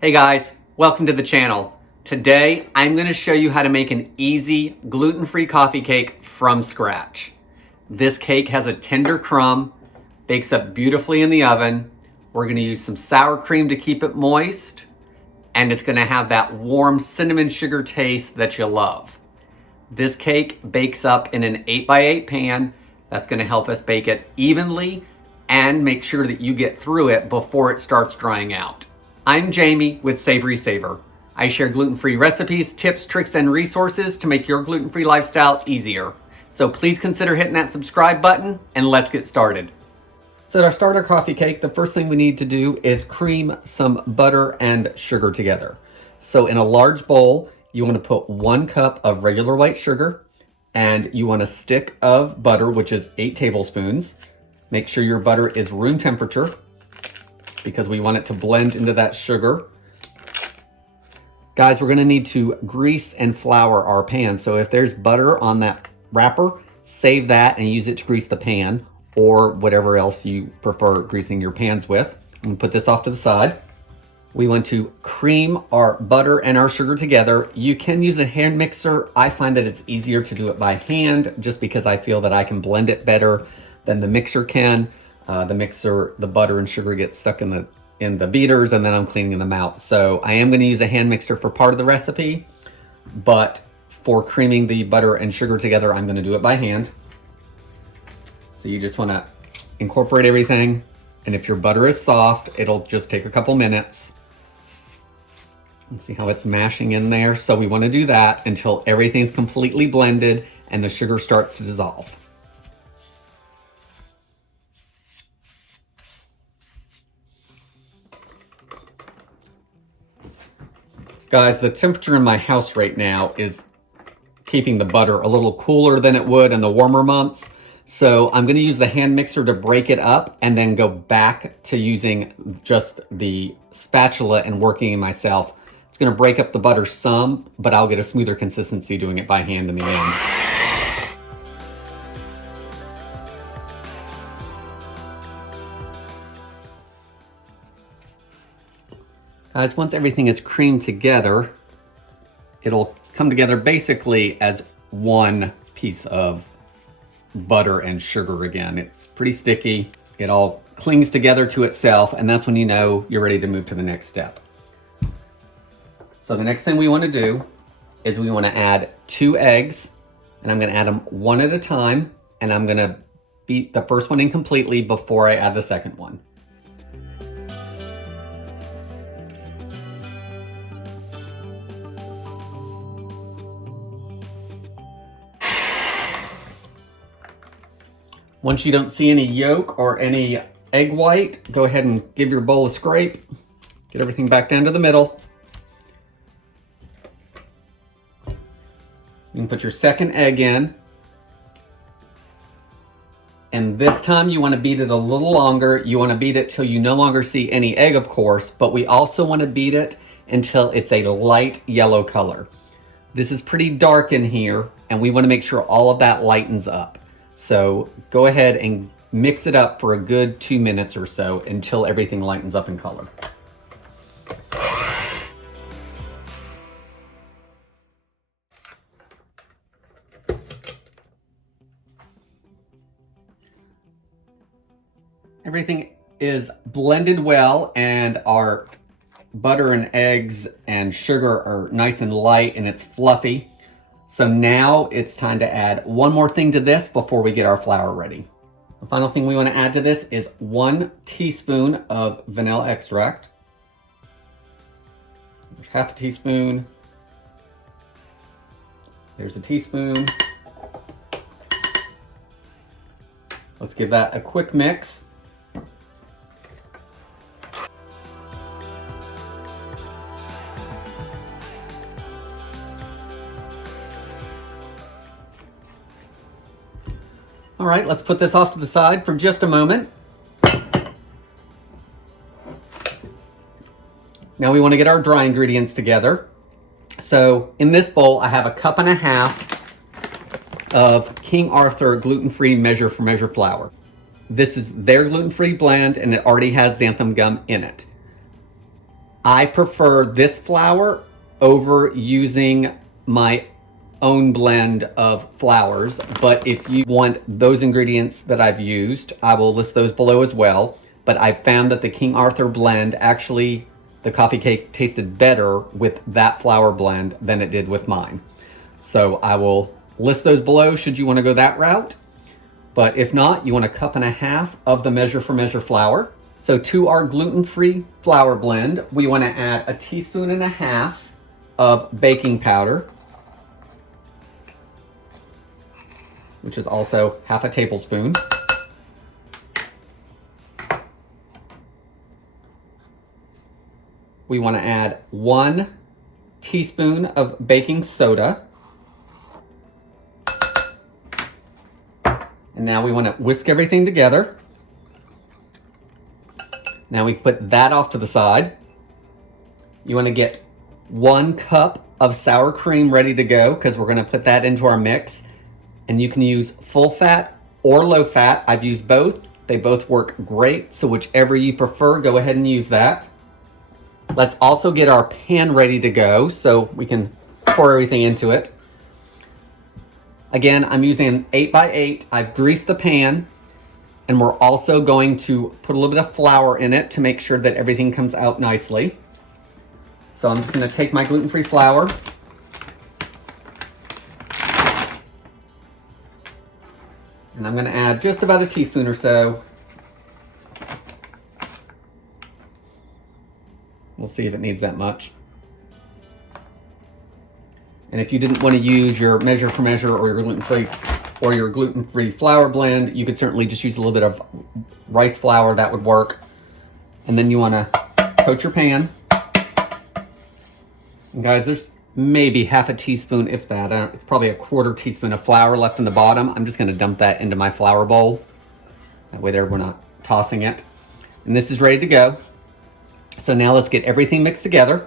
Hey guys, welcome to the channel. Today, I'm gonna show you how to make an easy gluten-free coffee cake from scratch. This cake has a tender crumb, bakes up beautifully in the oven. We're gonna use some sour cream to keep it moist, and it's gonna have that warm cinnamon sugar taste that you love. This cake bakes up in an 8x8 pan. That's gonna help us bake it evenly and make sure that you get through it before it starts drying out. I'm Jamie with SavorySaver. I share gluten-free recipes, tips, tricks, and resources to make your gluten-free lifestyle easier. So please consider hitting that subscribe button and let's get started. So to start our coffee cake, the first thing we need to do is cream some butter and sugar together. So in a large bowl, you want to put 1 cup of regular white sugar and you want a stick of butter, which is 8 tablespoons. Make sure your butter is room temperature because we want it to blend into that sugar. Guys, we're gonna need to grease and flour our pan. So if there's butter on that wrapper, save that and use it to grease the pan or whatever else you prefer greasing your pans with. I'm gonna put this off to the side. We want to cream our butter and our sugar together. You can use a hand mixer. I find that it's easier to do it by hand just because I feel that I can blend it better than the mixer can. The butter and sugar get stuck in the beaters and then I'm cleaning them out. So I am gonna use a hand mixer for part of the recipe, but for creaming the butter and sugar together, I'm gonna do it by hand. So you just wanna incorporate everything. And if your butter is soft, it'll just take a couple minutes. And see how it's mashing in there. So we wanna do that until everything's completely blended and the sugar starts to dissolve. Guys, the temperature in my house right now is keeping the butter a little cooler than it would in the warmer months. So I'm gonna use the hand mixer to break it up and then go back to using just the spatula and working it myself. It's gonna break up the butter some, but I'll get a smoother consistency doing it by hand in the end. Guys, once everything is creamed together, it'll come together basically as one piece of butter and sugar again. It's pretty sticky. It all clings together to itself, and that's when you know you're ready to move to the next step. So the next thing we want to do is we want to add 2 eggs, and I'm going to add them one at a time, and I'm going to beat the first one in completely before I add the second one. Once you don't see any yolk or any egg white, go ahead and give your bowl a scrape. Get everything back down to the middle. You can put your second egg in. And this time you want to beat it a little longer. You want to beat it till you no longer see any egg, of course, but we also want to beat it until it's a light yellow color. This is pretty dark in here, and we want to make sure all of that lightens up. So go ahead and mix it up for a good 2 minutes or so until everything lightens up in color. Everything is blended well and our butter and eggs and sugar are nice and light and it's fluffy. So now it's time to add one more thing to this before we get our flour ready. The final thing we want to add to this is 1 teaspoon of vanilla extract. There's half a teaspoon. There's a teaspoon. Let's give that a quick mix. All right, let's put this off to the side for just a moment. Now we want to get our dry ingredients together. So in this bowl, I have 1.5 cups of King Arthur gluten-free measure for measure flour. This is their gluten-free blend and it already has xanthan gum in it. I prefer this flour over using my own blend of flours, but if you want those ingredients that I've used, I will list those below as well. But I've found that the King Arthur blend, actually, the coffee cake tasted better with that flour blend than it did with mine. So I will list those below should you want to go that route. But if not, you want 1.5 cups of the Measure for Measure flour. So to our gluten-free flour blend, we want to add 1.5 teaspoons of baking powder, which is also 1/2 tablespoon. We want to add 1 teaspoon of baking soda. And now we want to whisk everything together. Now we put that off to the side. You want to get 1 cup of sour cream ready to go because we're going to put that into our mix. And you can use full fat or low fat. I've used both. They both work great. So whichever you prefer, go ahead and use that. Let's also get our pan ready to go so we can pour everything into it. Again, I'm using an 8x8. I've greased the pan, and we're also going to put a little bit of flour in it to make sure that everything comes out nicely. So I'm just going to take my gluten-free flour, and I'm going to add just about 1 teaspoon or so. We'll see if it needs that much. And if you didn't want to use your Measure for Measure or your gluten-free flour blend, you could certainly just use a little bit of rice flour. That would work. And then you want to coat your pan. And guys, there's maybe 1/2 teaspoon, if that. It's probably 1/4 teaspoon of flour left in the bottom. I'm just going to dump that into my flour bowl. That way there we're not tossing it. And this is ready to go. So now let's get everything mixed together.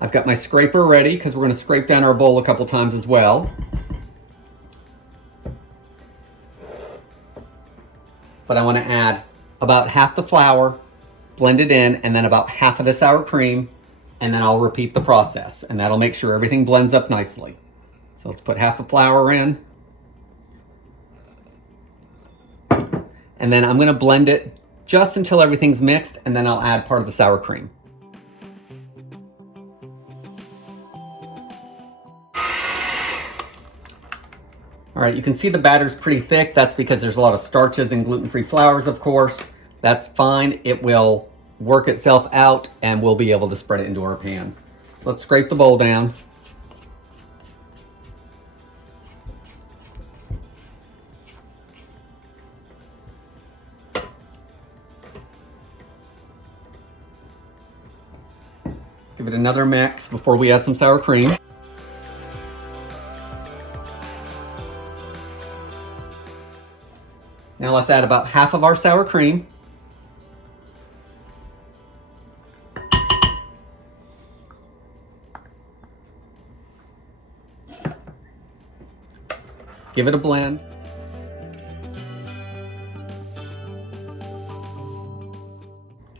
I've got my scraper ready because we're going to scrape down our bowl a couple times as well. But I want to add about 1/2 the flour, blend it in, and then about 1/2 of the sour cream, and then I'll repeat the process, and that'll make sure everything blends up nicely. So let's put 1/2 the flour in. And then I'm going to blend it just until everything's mixed, and then I'll add part of the sour cream. All right, you can see the batter's pretty thick. That's because there's a lot of starches in gluten-free flours, of course. That's fine. It will work itself out, and we'll be able to spread it into our pan. So let's scrape the bowl down. Let's give it another mix before we add some sour cream. Now let's add about 1/2 of our sour cream. Give it a blend.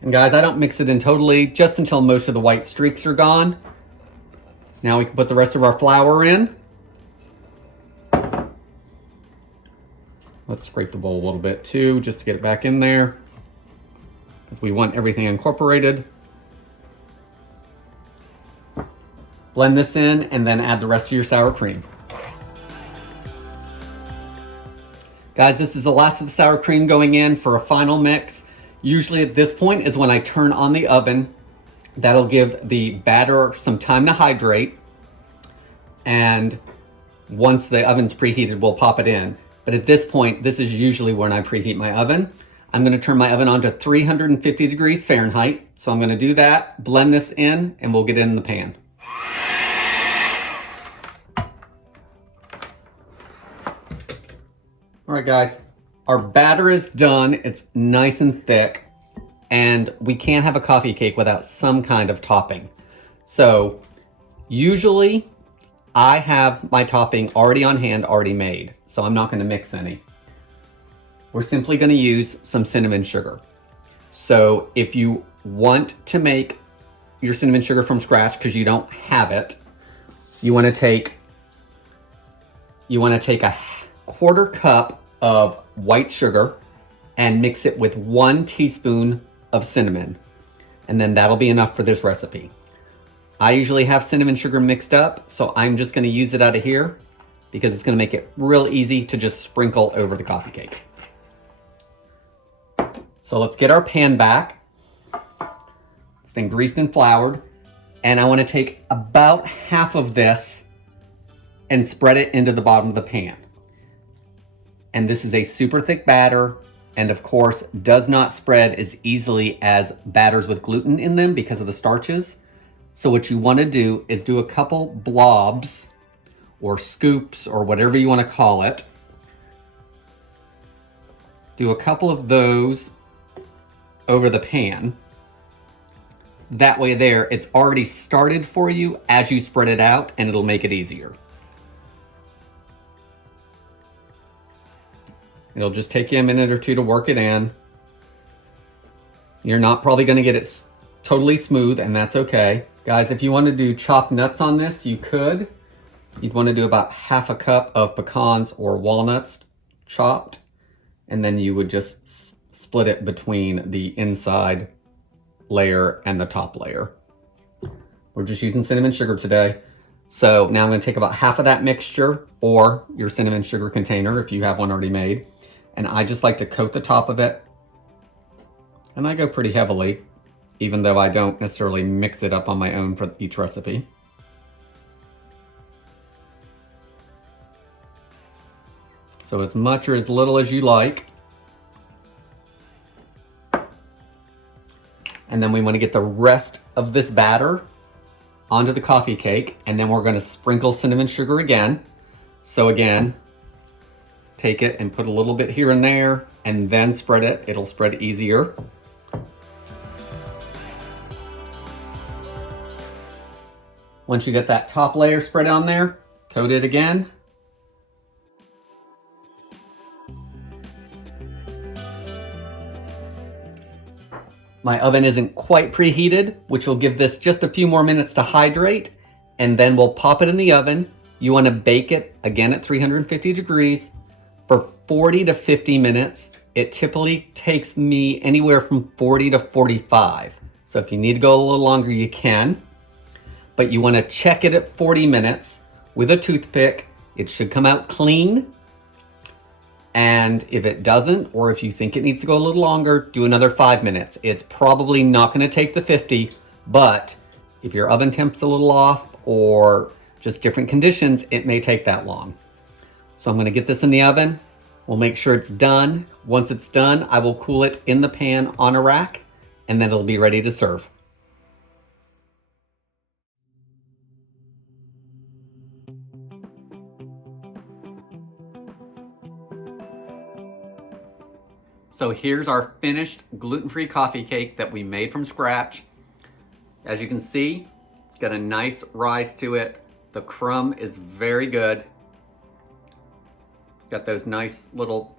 And guys, I don't mix it in totally, just until most of the white streaks are gone. Now we can put the rest of our flour in. Let's scrape the bowl a little bit too, just to get it back in there, because we want everything incorporated. Blend this in and then add the rest of your sour cream. Guys, this is the last of the sour cream going in for a final mix. Usually at this point is when I turn on the oven. That'll give the batter some time to hydrate. And once the oven's preheated, we'll pop it in. But at this point, this is usually when I preheat my oven. I'm going to turn my oven on to 350 degrees Fahrenheit. So I'm going to do that, blend this in, and we'll get it in the pan. All right, guys, our batter is done. It's nice and thick, and we can't have a coffee cake without some kind of topping. So usually I have my topping already on hand, already made, so I'm not going to mix any. we're simply going to use some cinnamon sugar. So if you want to make your cinnamon sugar from scratch because you don't have it, you want to take a quarter cup of white sugar and mix it with 1 teaspoon of cinnamon. And then that'll be enough for this recipe. I usually have cinnamon sugar mixed up, so I'm just going to use it out of here because it's going to make it real easy to just sprinkle over the coffee cake. So let's get our pan back. It's been greased and floured. And I want to take about half of this and spread it into the bottom of the pan. And this is a super thick batter, and of course does not spread as easily as batters with gluten in them because of the starches. So what you want to do is do a couple blobs or scoops or whatever you want to call it. Do a couple of those over the pan. That way there, it's already started for you as you spread it out, and it'll make it easier. It'll just take you a minute or two to work it in. You're not probably going to get it totally smooth, and that's okay. Guys, if you want to do chopped nuts on this, you could. You'd want to do about half a cup of pecans or walnuts chopped, and then you would just split it between the inside layer and the top layer. We're just using cinnamon sugar today. So now I'm going to take about half of that mixture, or your cinnamon sugar container if you have one already made, and I just like to coat the top of it, and I go pretty heavily, even though I don't necessarily mix it up on my own for each recipe. So as much or as little as you like. And then we want to get the rest of this batter onto the coffee cake, and then we're going to sprinkle cinnamon sugar again. So again, take it and put a little bit here and there, and then spread it. It'll spread easier. Once you get that top layer spread on there, coat it again. My oven isn't quite preheated, which will give this just a few more minutes to hydrate, and then we'll pop it in the oven. You want to bake it again at 350 degrees for 40 to 50 minutes. It typically takes me anywhere from 40 to 45. So if you need to go a little longer, you can. But you want to check it at 40 minutes with a toothpick. It should come out clean. And if it doesn't, or if you think it needs to go a little longer, do another 5 minutes. It's probably not going to take the 50, but if your oven temp's a little off or just different conditions, it may take that long. So I'm going to get this in the oven. We'll make sure it's done. Once it's done, I will cool it in the pan on a rack, and then it'll be ready to serve. So here's our finished gluten-free coffee cake that we made from scratch. As you can see, it's got a nice rise to it. The crumb is very good. It's got those nice little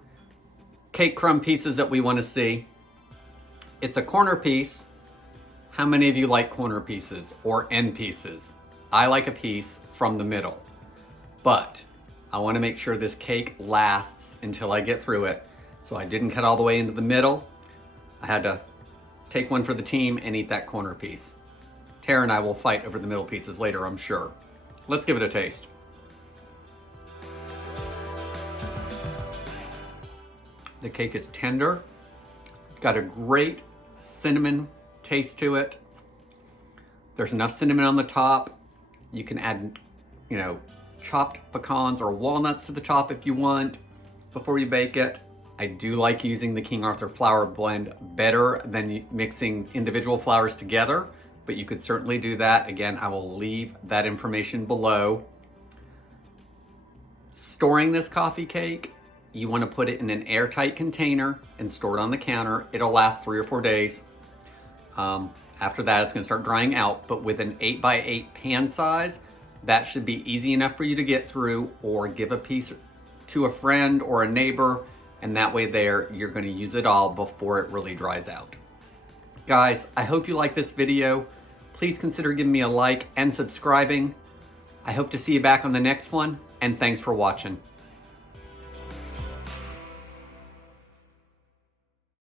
cake crumb pieces that we want to see. It's a corner piece. How many of you like corner pieces or end pieces? I like a piece from the middle, but I want to make sure this cake lasts until I get through it. So I didn't cut all the way into the middle. I had to take one for the team and eat that corner piece. Tara and I will fight over the middle pieces later, I'm sure. Let's give it a taste. The cake is tender. It's got a great cinnamon taste to it. There's enough cinnamon on the top. You can add, chopped pecans or walnuts to the top if you want before you bake it. I do like using the King Arthur flour blend better than mixing individual flours together, but you could certainly do that. Again, I will leave that information below. Storing this coffee cake, you want to put it in an airtight container and store it on the counter. It'll last 3 or 4 days. After that, it's going to start drying out, but with an 8x8 pan size, that should be easy enough for you to get through, or give a piece to a friend or a neighbor. and that way there, you're gonna use it all before it really dries out. Guys, I hope you like this video. Please consider giving me a like and subscribing. I hope to see you back on the next one, and thanks for watching.